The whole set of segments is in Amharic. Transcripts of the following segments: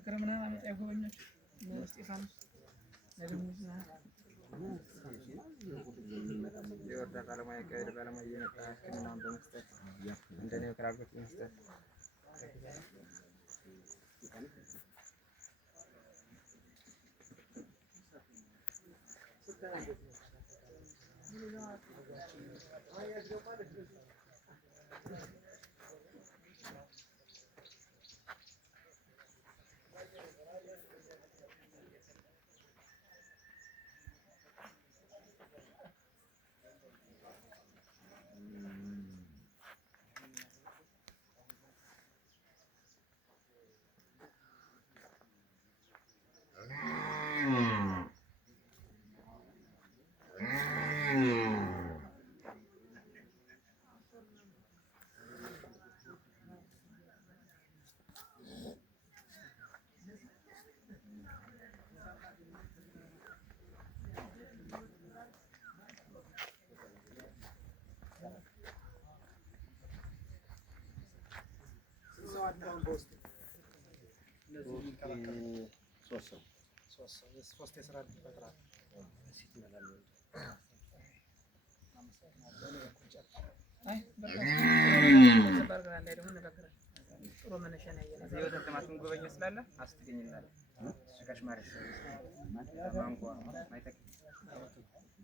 كرمنا عم يعقوب الناس استيفانوس نجموس يورد على ما يكيد على ما ينقع كنا عم بنستف عندنا يكرهك بنستف ሶስት የስራ ዕድል ይፈጥራል። ጥሩ መነሻ ነው ያየነው። የወተት ልማት ጉበኛ ስላለ አስትገኝናል ሽካሽ ማረስ ማንጓ ማይተክ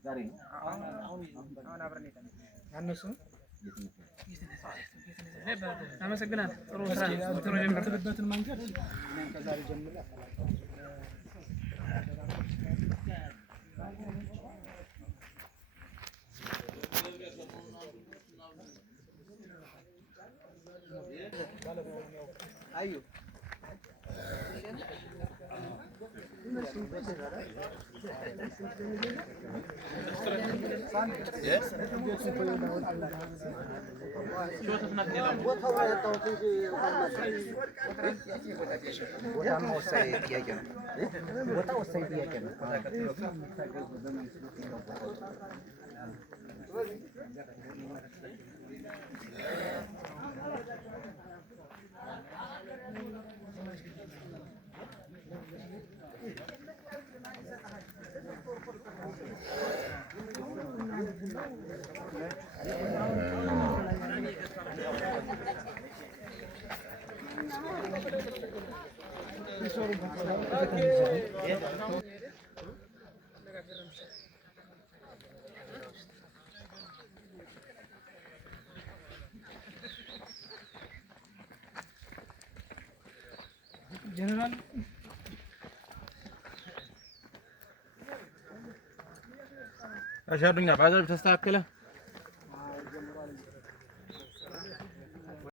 ዛሬ አሁን አብረን ይተን ያነሱ አመሰግናለሁ። ጥሩ ስራ ጥሩ ጀምርበትን መንገድ እኔም ከዛሬ ጀምሬ አዩ ጀነራል አሻዱኛ ባዛብ ተስተካከለ።